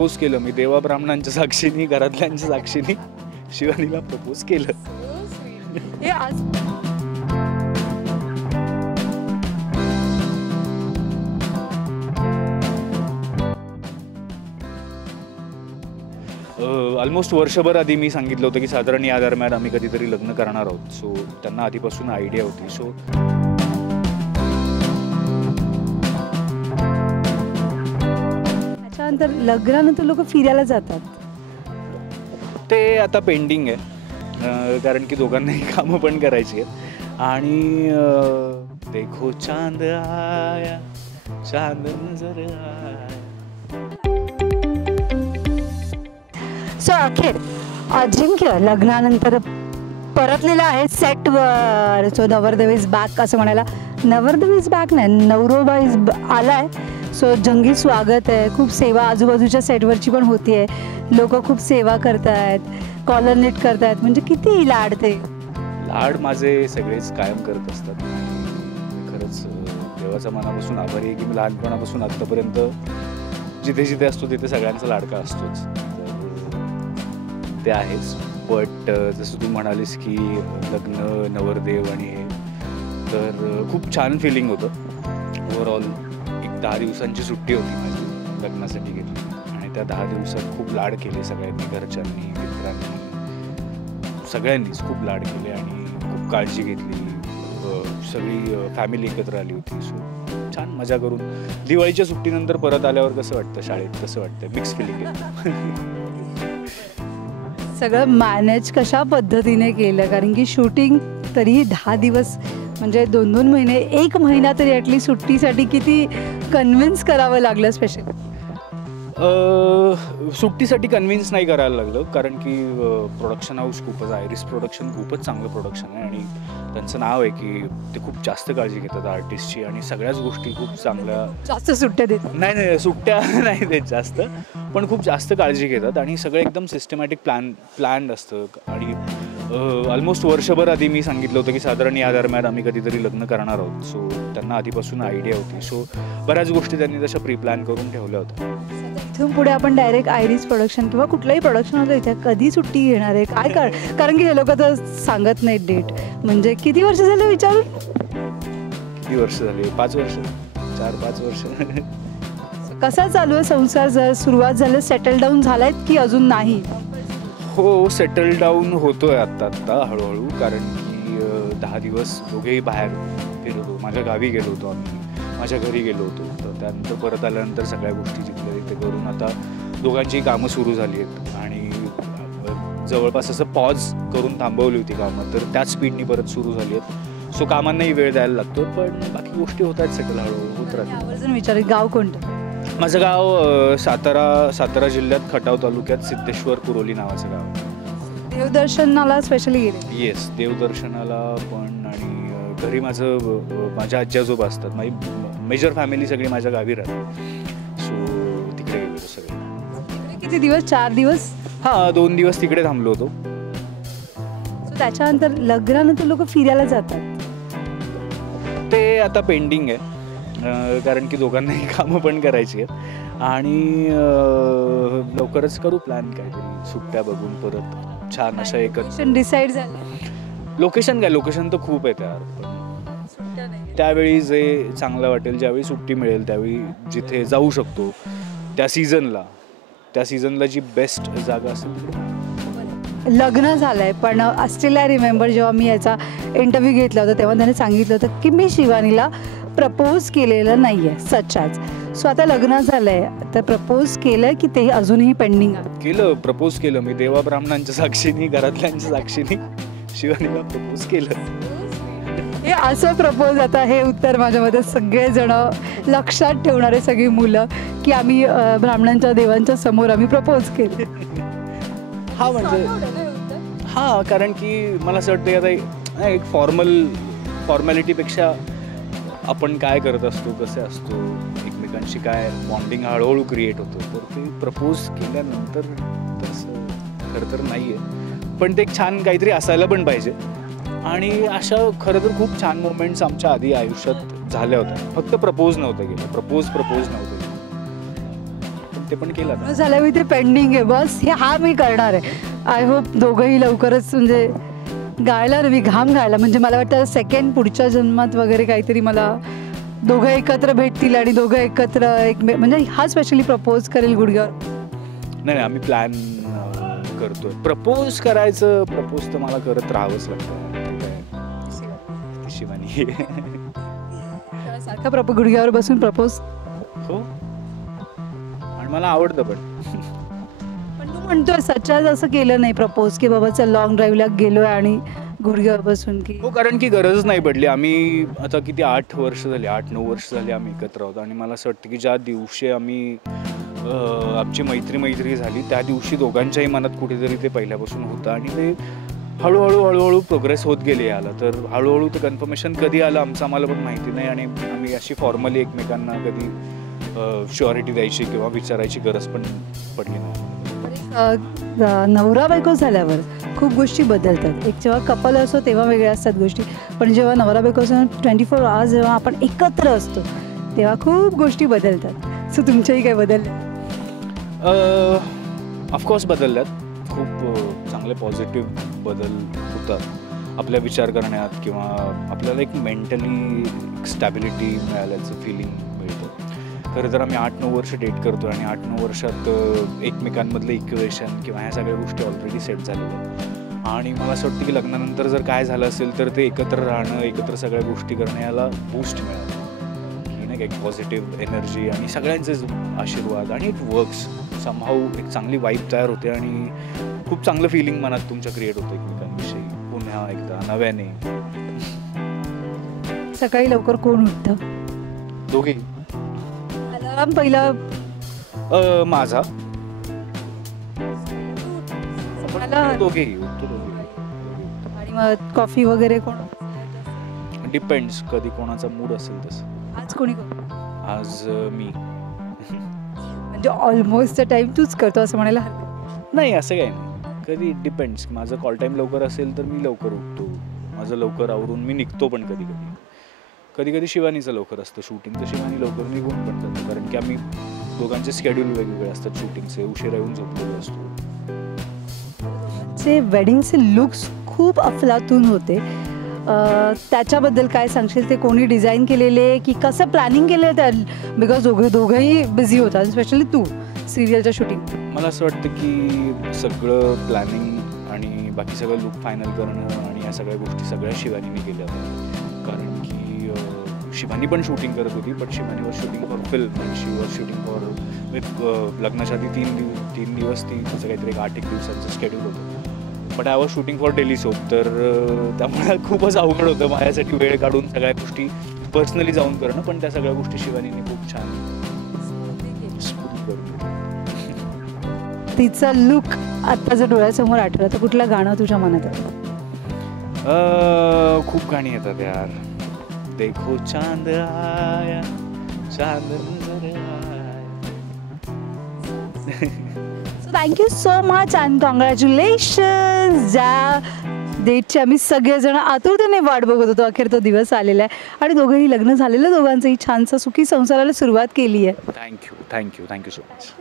Propose केलं मी देवा ब्राह्मणांच्या साक्षीने, घरातल्यांच्या साक्षीने शिवानीला प्रपोज केलं. हे आज ऑलमोस्ट वर्षभर आधी मी सांगितलं होतं की साधारण या दरम्यान आम्ही कधीतरी लग्न करणार आहोत. सो त्यांना आधीपासून आयडिया होती. सो त्याच्यानंतर लग्नानंतर लोक फिरायला जातात. ते आता पेंडिंग आहे कारण की दोघांनाही कामं पण करायची आहेत. आणि देखो चांद आया चांद नजर आया. सो अखेर अजिंक्य लग्नानंतर परतलेला आहे सेटवर. सो नवरदेव इज बॅक असं म्हणायला. नवरदेव इज बॅक नाही, नवरोबा इज आलाय. सो जंगी स्वागत आहे. खूप सेवा आजूबाजूच्या सेटवरची पण होती आहे. लोक खूप सेवा करतायत, कॉलर नीट करतायत. म्हणजे किती लाड ते लाड माझे सगळेच कायम करत असतात. खरंच देवाच्या मनापासून आभारी आहे की मी लहानपणापासून आत्तापर्यंत जिथे जिथे असतो तिथे सगळ्यांचा लाडका असतोच. ते आहेच. बट जसं तू म्हणालीस की लग्न नवरदेव आणि हे, तर खूप छान फिलिंग होतं. ओव्हरऑल एक 10 दिवसांची सुट्टी होती माझी लग्नासाठी घेतली आणि त्या 10 दिवसात खूप लाड केले सगळ्यांनी, घरच्यांनी, मित्रांनी, सगळ्यांनीच खूप लाड केले आणि खूप काळजी घेतली. सगळी फॅमिली एकत्र आली होती. सो छान मजा करून दिवाळीच्या सुट्टीनंतर परत आल्यावर कसं वाटतं, शाळेत कसं वाटतं, मिक्स फिलिंग आहे. सगळं मॅनेज कशा पद्धतीने केलं? कारण की शूटिंग तरीही 10 दिवस म्हणजे 2-2 महिने, 1 महिना तरी ॲटलीस्ट सुट्टीसाठी किती कन्व्हिन्स करावं लागलं स्पेशली? सुट्टीसाठी कन्व्हिन्स नाही करायला लागलं कारण की प्रोडक्शन हाऊस खूपच, आयरिस प्रोडक्शन खूपच चांगलं प्रोडक्शन आहे आणि त्यांचं नाव आहे की ते खूप जास्त काळजी घेतात आर्टिस्टची आणि सगळ्याच गोष्टी खूप चांगल्या. जास्त सुट्ट्या देत नाही सुट्ट्या नाही देत जास्त, पण खूप जास्त काळजी घेतात आणि सगळं एकदम सिस्टमॅटिक प्लॅन्ड असतं. आणि ऑलमोस्ट वर्षभर आधी मी सांगितलं होतं की साधारण या दरम्यान आम्ही कधीतरी लग्न करणार आहोत. सो त्यांना आधीपासून आयडिया होती. सो बऱ्याच गोष्टी त्यांनी तशा प्री प्लॅन करून ठेवल्या होत्या. इथून पुढे आपण डायरेक्ट आयरिस प्रोडक्शन किंवा कुठलंही प्रोडक्शन होतं इथे कधी सुट्टी घेणार आहे काय कारण की हे लोक तर सांगत नाहीत डेट. म्हणजे किती वर्ष झाले विचारून? किती वर्ष झाली? 5 वर्ष, 4-5 वर्ष. कसा चालू आहे संसार? जर सुरुवात झाली, सेटल डाऊन झालायत की अजून नाही? हो, सेटल डाऊन होतोय आत्ता हळूहळू. कारण की 10 दिवस दोघेही बाहेर फिरतो. माझ्या गावी गेलो होतो आम्ही, माझ्या घरी गेलो होतो. तर त्यानंतर परत आल्यानंतर सगळ्या गोष्टी जिथल्या तिथे करून आता दोघांची कामं सुरू झाली आहेत आणि जवळपास असं पॉज करून थांबवली होती कामं, तर त्याच स्पीडनी परत सुरू झाली आहेत. सो कामांनाही वेळ द्यायला लागतो, पण बाकी गोष्टी होत आहेत सेटल हळूहळू होत राहतात. आवर्जून विचार, गाव कोणतं? माझं गाव सातारा जिल्ह्यात खटाव तालुक्यात सिद्धेश्वर कुरोली नावाचं गाव आहे. देवदर्शनाला स्पेशली गेले? येस, देवदर्शनाला पण. आणि घरी माझ्या आजी आजोबा असतात. माझी मेजर फॅमिली सगळी माझ्या गावी राहते. सो तिकडे गेलो सगळे. किती दिवस? 4 दिवस? हां, 2 दिवस तिकडे थांबलो होतो. सो त्याच्यानंतर लग्नानंतर लोक फिरायला जातात. ते आता पेंडिंग आहे कारण की दोघांनाही कामं पण करायची आहेत आणि लवकरच करू प्लॅन काहीतरी सुट्ट्या बघून परत छान अशा एकत्र. डिसाईड झालं? लोकेशन तर खूप आहे त्यावर, पण त्यावेळी जे चांगलं वाटेल, ज्यावेळी सुट्टी मिळेल त्यावेळी जिथे जाऊ शकतो त्या सीझनला जी बेस्ट जागा असेल तिकडे. लग्न झालंय पण स्टील आय रिमेंबर जेव्हा मी याचा इंटरव्ह्यू घेतला होता तेव्हा त्याने सांगितलं होतं की मी शिवानीला प्रपोज केलेलं नाही आहे सच्चाच. सो आता लग्न झालंय तर प्रपोज केलंय की ते अजूनही पेंडिंग आहे? प्रपोज केलं मी देवा ब्राह्मणांच्या साक्षीने, घरातल्यांच्या साक्षीने शिवानीला प्रपोज केलं. हे असं प्रपोज, आता हे उत्तर माझ्यामध्ये सगळेजण लक्षात ठेवणारे सगळी मुलं की आम्ही ब्राह्मणांच्या देवांच्या समोर आम्ही प्रपोज केले. हा म्हणजे हां, कारण की मला असं वाटतं की आता एक फॉर्मॅलिटीपेक्षा आपण काय करत असतो, कसे असतो, एकमेकांशी काय बॉन्डिंग हळूहळू क्रिएट होतो. तर ते प्रपोज केल्यानंतर तसं खरं तर नाही आहे, पण ते एक छान काहीतरी असायला पण पाहिजे. आणि अशा खरं तर खूप छान मोमेंट्स आमच्या आधी आयुष्यात झाल्या होत्या. फक्त प्रपोज नव्हतं केलं, प्रपोज नव्हतं केलं. ते पण केलं ना. झालं मी ते पेंडिंग आहे बस हा मी करणार आहे. आय होप दोघंही लवकरच म्हणजे गायला मी घाम गायला म्हणजे मला वाटतं सेकंड पुढच्या जन्मात वगैरे काहीतरी मला दोघं एकत्र भेटतील आणि दोघं एकत्र म्हणजे हा स्पेशली प्रपोज करेल गुडघ्यावर. नाही आम्ही प्लॅन करतोय प्रपोज करायचं. प्रपोज तर मला करत राहावंच लागतं. शिवानी सारखा गुडघ्यावर बसून प्रपोज. हो आणि मला आवडतं पण तू म्हणतोय सच्चाच असं केलं नाही प्रपोज की बाबा चल लॉंग ड्राईव्हला गेलोय आणि गुडघ्यावर बसून की. हो कारण की गरज नाही पडली. आम्ही आता किती 8 वर्ष झाली 8-9 वर्ष झाली आम्ही एकत्र आहोत आणि मला असं वाटतं की ज्या दिवशी आम्ही आमची मैत्री झाली त्या दिवशी दोघांच्याही मनात कुठेतरी ते पहिल्यापासून होतं आणि ते हळूहळू प्रोग्रेस होत गेले याला. तर हळूहळू ते कन्फर्मेशन कधी आलं आमचं आम्हाला पण माहिती नाही आणि आम्ही अशी फॉर्मली एकमेकांना कधी शुअरिटी द्यायची किंवा विचारायची गरज पण पडली नाही. नवरा बायको झाल्यावर खूप गोष्टी बदलतात. एक जेव्हा कपल असतो तेव्हा वेगळ्या असतात गोष्टी पण जेव्हा नवरा बायको असतो 24 आवर्स जेव्हा आपण एकत्र असतो तेव्हा खूप गोष्टी बदलतात. सो तुमच्याही काय बदललं? ऑफकोर्स बदलल्यात. खूप चांगले पॉझिटिव्ह बदल होतात आपल्या विचार करण्यात किंवा आपल्याला एक मेंटली स्टॅबिलिटी मिळाल्याचं फिलिंग मिळतं. खरं तर आम्ही 8-9 वर्ष डेट करतो आणि 8-9 वर्षात एकमेकांमधलं इक्वेशन किंवा ह्या सगळ्या गोष्टी ऑलरेडी सेट झालेल्या आहेत आणि मला असं वाटतं की लग्नानंतर जर काय झालं असेल तर ते एकत्र राहणं एकत्र सगळ्या गोष्टी करणं याला बूस्ट मिळालं की नाही एक पॉझिटिव्ह एनर्जी आणि सगळ्यांचे आशीर्वाद आणि इट वर्क्स समहाऊ. एक चांगली वाईब तयार होते आणि खूप चांगलं फिलिंग मनात तुमच्या क्रिएट होतं एकमेकांविषयी पुन्हा एकदा नव्याने. सकाळी लवकर कोण उठतं? दोघे. अलार्म पहिला माझा. दोघेही आणि मग कॉफी वगैरे कोण? डिपेंड्स कधी कोणाचा मूड असेल तसं. आज कोणी? आज मी. म्हणजे ऑलमोस्ट टाइम तूच करतो असं म्हणायला नाही. असं काही नाही. कधी डिपेंड्स. माझं कॉल टाईम लवकर असेल तर मी लवकर उठतो. माझं लवकर आवरून मी निघतो पण कधी कधी शिवानीचं लवकर असतं शूटिंग तर शिवानी लवकर निघून पण जातो कारण की आम्ही दोघांचे स्केड्यूल वेगवेगळे असतात शूटिंगचे. उशिरा येऊन झोपलेलो असतो. वेडिंगचे लुक्स खूप अफलातून होते. त्याच्याबद्दल काय सांगशील? ते कोणी डिझाईन केलेले की कसं प्लॅनिंग केलं त्या बिकॉज दोघंही बिझी होतात स्पेशली तू सिरियलच्या शूटिंग. मला असं वाटतं की सगळं प्लॅनिंग आणि बाकी सगळं लुक फायनल करणं आणि या सगळ्या गोष्टी सगळ्या शिवानीने केल्या होत्या कारण की शिवानी पण शूटिंग करत होती पण Shivani was shooting for film आणि शी वॉज शूटिंग फॉर लग्नाच्या आधी 3 दिवस ती त्याचं काहीतरी 8-1 दिवसांचं शेड्यूल होतं. But I was shooting for daily soap तर त्यामुळे खूपच अवघड होतं माझ्यासाठी वेळ काढून सगळ्या गोष्टी पर्सनली जाऊन करणं. पण त्या सगळ्या गोष्टी शिवानीने खूप छान करून. तिचा लुक आता जर डोळ्यासमोर आठवला तर कुठलं गाणं तुझ्या मनात आहे? खूप गाणी येतात यार. देखो चांद आया चांद नजर आया. Thank you so much and congratulations. ज्या डेटची आम्ही सगळेजण आतुरतेने वाट बघत होतो अखेर तो दिवस आलेला आहे आणि दोघंही लग्न झालेलं दोघांचंही छानसं सुखी संसाराला सुरुवात केली आहे. Thank you so much.